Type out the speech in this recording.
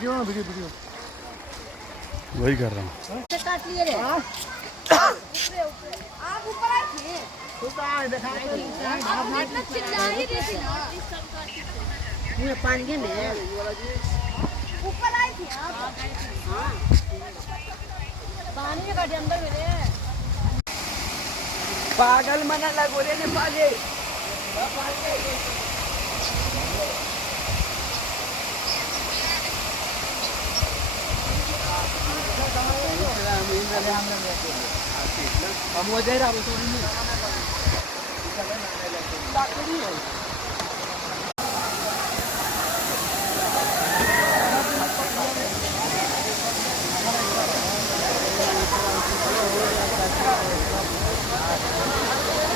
Video वही कर रहा हूँ। काट लिए रे। आप ऊपर आए थे। आप इतना चिल्ला ही रहे थे ना। मुझे पानी के में ऊपर आए थे आप। हाँ। पानी में काटे अंदर मेरे। पागल मना लगो रे ने पाले। हम वो दे रहा हूँ तो नहीं